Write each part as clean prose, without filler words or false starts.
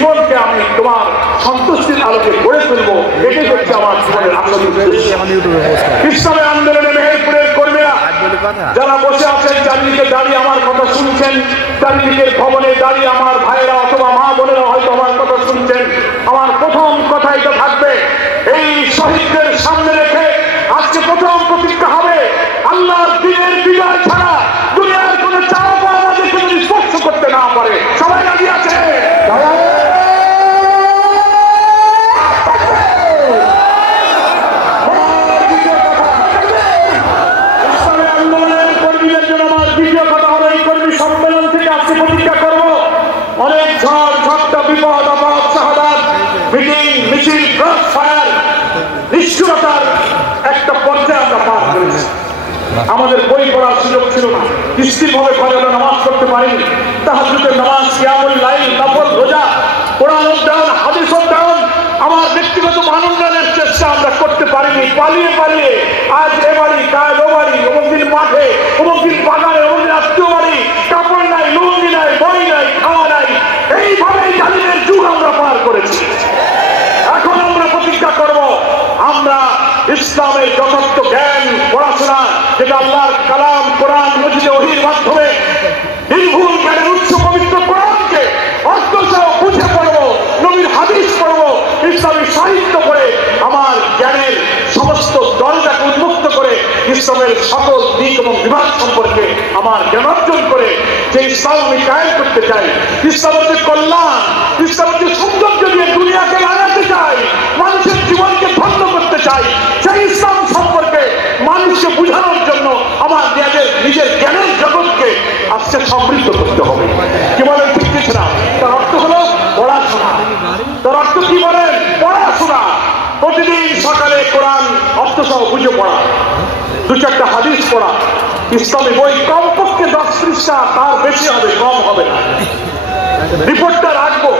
জীবনকে আমি তোমার সন্তুষ্টির আলোকে গড়ে তুলবো, এটাই হচ্ছে আমার জীবনের আসল উদ্দেশ্য। ইসলামের আন্দোলনে মেহেরপুরের কর্মীরা যারা বসে আছেন, চারিদিকে দাঁড়িয়ে আমার কথা শুনছেন, চারিদিকের ভবনে দাঁড়িয়ে আমার ভাইয়েরা অথবা মা বোনেরা হয়তো আমার কথা শুনছেন, আমার প্রথম কথা এটা থাকবে, এই শহীদদের সামনে রেখে আজকে প্রথম প্রতিজ্ঞা হবে, আল্লাহর দ্বীনের বিজয় ছাড়া দুনিয়ার কোন চাওয়া পাওয়া আমাদেরকে যদি স্পর্শ করতে না পারে। সবাই রাজি আছে? ইসলামের আন্দোলনের কর্মীদের জন্য আমার দ্বিতীয় কথা হবে, এই কর্মী সম্মেলন থেকে আজকে প্রতিজ্ঞা করব, অনেক ঝড় ঝড়টা বিপদ আপদ শাহাদাত মিটিং মিছিল ক্রস ফায়ার নিষ্ঠুরতার একটা পর্যায়ে আমরা পার করেছি। আমাদের বই পড়ার সুযোগ ছিল না, স্থিরভাবে ফজর নামাজ পড়তে পারিনি, তাহাজ্জুদের নামাজ, কিয়ামুল লাইল, নফল রোজা, কোরআন অধ্যয়ন, হাদিস অধ্যয়ন, আমার ব্যক্তিগত মানোন্নয়নের চেষ্টা আমরা করতে পারিনি। পালিয়ে পালিয়ে আজ এ বাড়ি, কাল ও বাড়ি, অমুক দিন মাঠে, অমুক দিন বাগানে, অমুক দিন আত্মীয় বাড়ি, কাপড় নাই, লুঙ্গি নাই, বই নাই, খাওয়া নাই, এইভাবেই জালিমের যুগ আমরা পার করেছি। এখন আমরা প্রতিজ্ঞা করব, আমরা ইসলামের যথার্থ জ্ঞান পড়াশোনা, যেটা আল্লাহর কালাম কোরআন মজিদে ওহীর মাধ্যমে নির্ভুল জ্ঞানের উৎস পবিত্র কোরআনকে অর্থসহ বুঝে পড়ব, নবীর হাদিস পড়ব, ইসলামী সাহিত্য পড়ে আমার জ্ঞানের সমস্ত দরজাকে উন্মুক্ত করে ইসলামের সকল দিক এবং বিভাগ সম্পর্কে আমার জ্ঞান অর্জন করে যে ইসলাম আমি কায়েম করতে চাই, ইসলামের যে কল্যাণ, ইসলামের যে সৌন্দর্য দিয়ে দুনিয়াকে লাগাতে চাই, মানুষের জীবনকে ধন্য করতে চাই, সেই ইসলাম সম্পর্কে মানুষকে বোঝানোর জন্য আমার নিজের জ্ঞানের জগৎকে আজকে সমৃদ্ধ করতে হবে। কি বলেন? ঠিক কিছু না, তার অর্থ হলো পড়াশোনা। তার অর্থ কি বলেন? পড়াশোনা। প্রতিদিন সকালে কোরআন অর্থসহ বুঝে পড়া, দু চারটা হাদিস পড়া, ইসলামী বই কমপক্ষে 10 পৃষ্ঠা, তার বেশি হবে, কম হবে না। রিপোর্টটা রাখবো,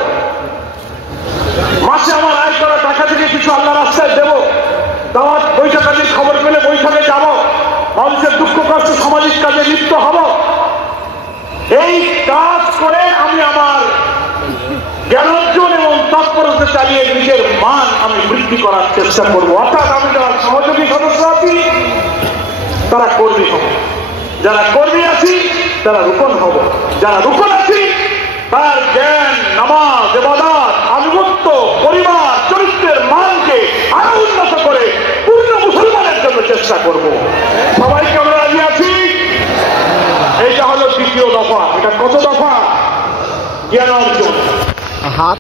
মাসে আমার আয় করা টাকা থেকে কিছু আল্লাহ রাস্তায় দেবো, দাওয়াত বৈঠকের খবর পেলে বৈঠকে যাব, মানুষের দুঃখ কষ্ট সামাজিক কাজে লিপ্ত হব। এই কাজ করে আমি আমার জ্ঞানার্জন এবং তৎপরতা চালিয়ে নিজের মান আমি বৃদ্ধি করার চেষ্টা করবো। অর্থাৎ আমি যারা সহযোগী সদস্য আছি তারা কর্মী হব, যারা কর্মী আছি তারা রুকন হব, যারা রুকন আছি তার জ্ঞান, নামাজ, ইবাদত